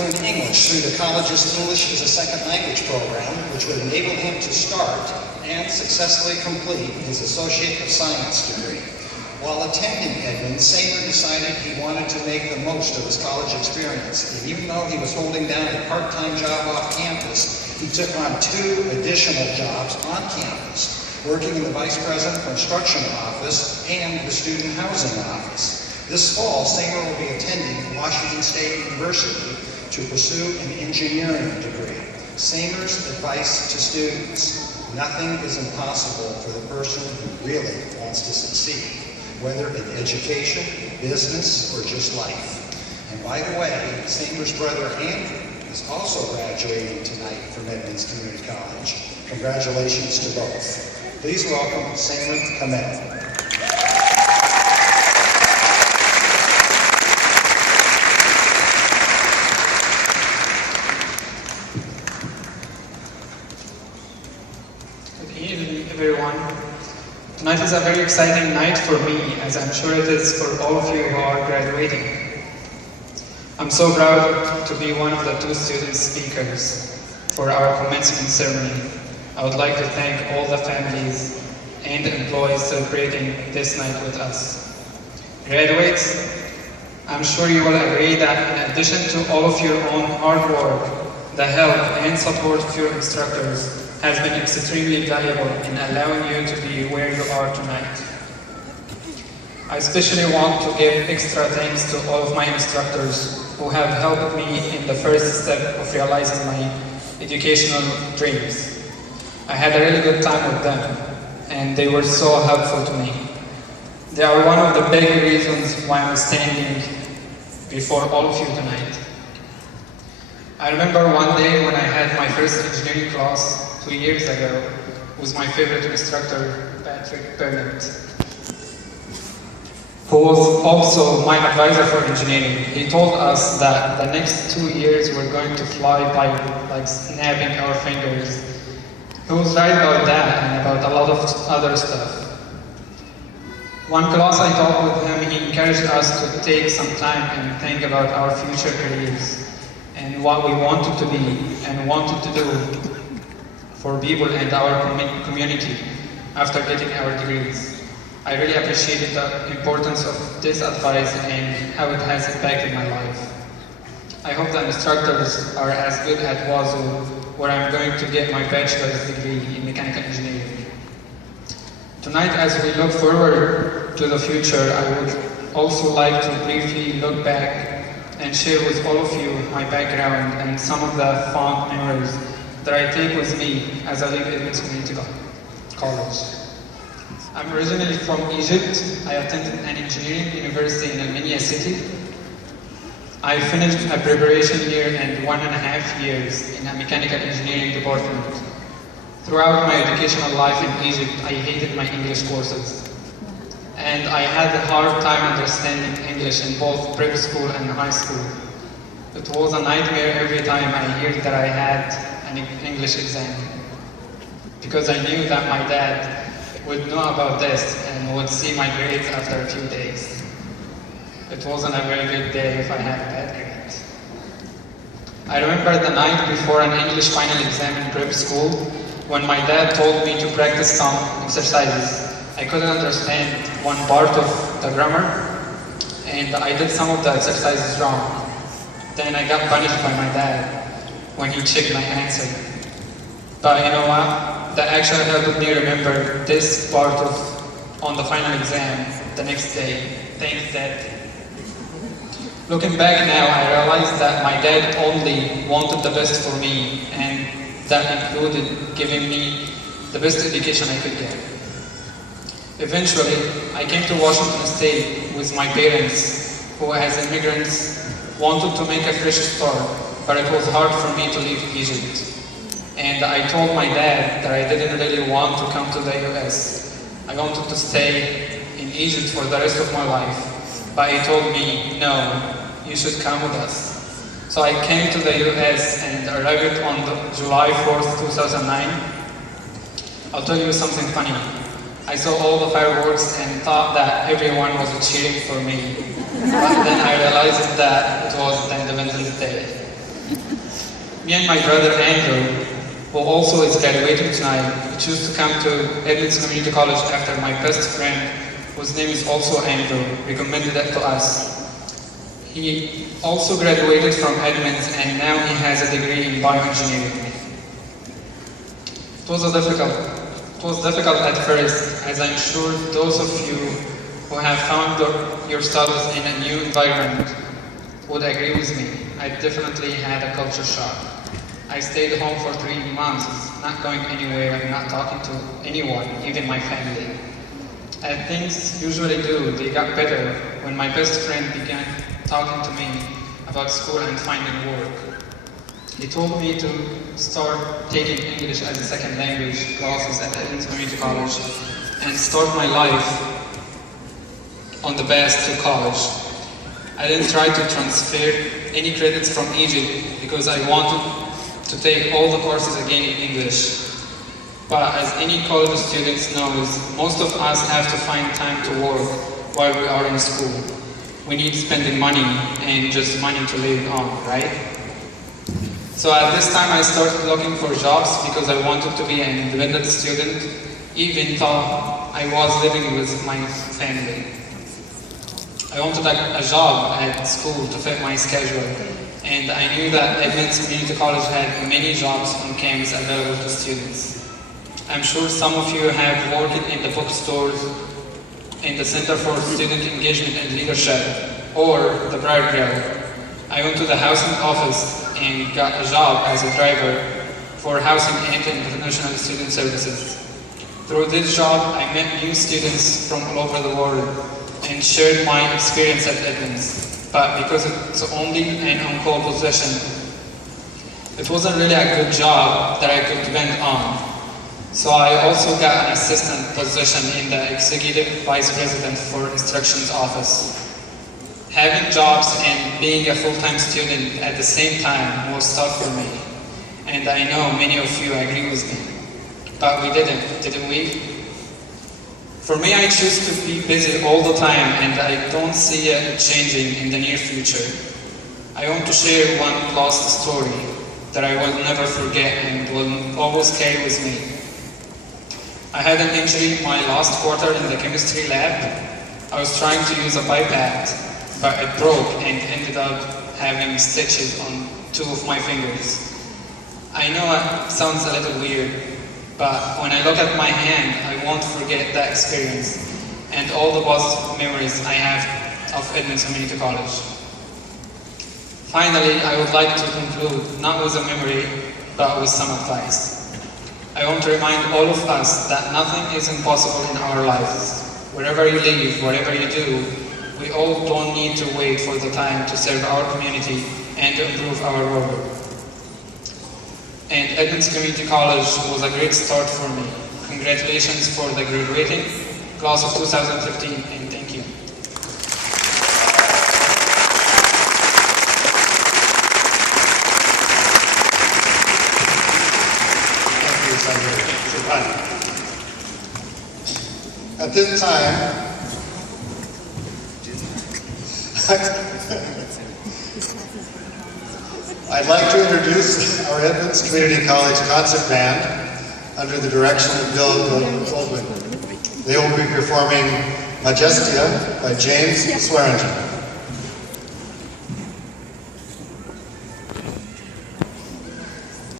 learn English through the college's English as a Second Language program, which would enable him to start and successfully complete his Associate of Science degree. While attending Edmond, Seymour decided he wanted to make the most of his college experience, and even though he was holding down a part-time job off campus, he took on 2 additional jobs on campus, working in the Vice President for Instruction Office and the Student Housing Office. This fall, Seymour will be attending Washington State University to pursue an engineering degree. Seymour's advice to students: nothing is impossible for the person who really wants to succeed, whether in education, business, or just life. And by the way, Seymour's brother Andrew is also graduating tonight from Edmonds Community College. Congratulations to both. Please welcome Seymour Kamel. Good evening, everyone. Tonight is a very exciting night for me, as I'm sure it is for all of you who are graduating. I'm so proud to be one of the 2 student speakers for our commencement ceremony. I would like to thank all the families and employees celebrating this night with us. Graduates, I'm sure you will agree that in addition to all of your own hard work, the help and support of your instructors has been extremely valuable in allowing you to be where you are tonight. I especially want to give extra thanks to all of my instructors who have helped me in the first step of realizing my educational dreams. I had a really good time with them, and they were so helpful to me. They are one of the big reasons why I'm standing before all of you tonight. I remember one day when I had my first engineering class 2 years ago with my favorite instructor, Patrick Burnett, who was also my advisor for engineering. He told us that the next 2 years were going to fly by like snapping our fingers. He was right about that and about a lot of other stuff. One class I taught with him, he encouraged us to take some time and think about our future careers and what we wanted to be and wanted to do for people and our community after getting our degrees. I really appreciated the importance of this advice and how it has impacted my life. I hope the instructors are as good at Wazoo, where I'm going to get my bachelor's degree in mechanical engineering. Tonight, as we look forward to the future, I would also like to briefly look back and share with all of you my background and some of the fond memories that I take with me as I leave Edmonds Community College. I'm originally from Egypt. I attended an engineering university in Almenia City. I finished a preparation year and 1.5 years in a mechanical engineering department. Throughout my educational life in Egypt, I hated my English courses. And I had a hard time understanding English in both prep school and high school. It was a nightmare every time I heard that I had an English exam, because I knew that my dad would know about this and would see my grades after a few days. It wasn't a very good day if I had a bad grade. I remember the night before an English final exam in prep school when my dad told me to practice some exercises. I couldn't understand one part of the grammar, and I did some of the exercises wrong. Then I got punished by my dad when he checked my answer. But you know what? That actually helped me remember this part on the final exam the next day. Thanks, Dad. Looking back now, I realized that my dad only wanted the best for me, and that included giving me the best education I could get. Eventually, I came to Washington State with my parents, who as immigrants wanted to make a fresh start, but it was hard for me to leave Egypt. And I told my dad that I didn't really want to come to the US. I wanted to stay in Egypt for the rest of my life. But he told me, no, you should come with us. So I came to the US and arrived on July 4th, 2009. I'll tell you something funny. I saw all the fireworks and thought that everyone was cheering for me. But then I realized that it was the Independence Day. Me and my brother Andrew, who also is graduating tonight, we choose to come to Edmonds Community College after my best friend, whose name is also Andrew, recommended it to us. He also graduated from Edmonds and now he has a degree in bioengineering. It was difficult at first, as I'm sure those of you who have found yourselves in a new environment would agree with me. I definitely had a culture shock. I stayed home for 3 months, not going anywhere and not talking to anyone, even my family. As things usually do, they got better when my best friend began talking to me about school and finding work. He told me to start taking English as a second language classes at Edmonds Community College and start my life on the path to college. I didn't try to transfer any credits from Egypt because I wanted to take all the courses again in English. But as any college student knows, most of us have to find time to work while we are in school. We need spending money and just money to live on, right? So at this time I started looking for jobs because I wanted to be an independent student, even though I was living with my family. I wanted a job at school to fit my schedule, and I knew that Edmonds Community College had many jobs on campus available to students. I'm sure some of you have worked in the bookstores, in the Center for Student Engagement and Leadership, or the Briar Grill. I went to the housing office and got a job as a driver for housing and international student services. Through this job, I met new students from all over the world and shared my experience at Edmonds. But because it's only an on-call position, it wasn't really a good job that I could depend on. So I also got an assistant position in the Executive Vice President for Instructions Office. Having jobs and being a full-time student at the same time was tough for me. And I know many of you agree with me. But we didn't we? For me, I choose to be busy all the time and I don't see it changing in the near future. I want to share one lost story that I will never forget and will always carry with me. I had an injury my last quarter in the chemistry lab. I was trying to use a pipette, but it broke and ended up having stitches on 2 of my fingers. I know it sounds a little weird, but when I look at my hand, I won't forget that experience and all the positive memories I have of Edmonds Community College. Finally, I would like to conclude not with a memory, but with some advice. I want to remind all of us that nothing is impossible in our lives. Wherever you live, whatever you do, we all don't need to wait for the time to serve our community and to improve our world. And Edmonds Community College was a great start for me. Congratulations for the graduating class of 2015, and thank you. At this time, I'd like to introduce our Edmonds Community College Concert Band under the direction of Bill Goldwyn. They will be performing Majestia by James Swearingen.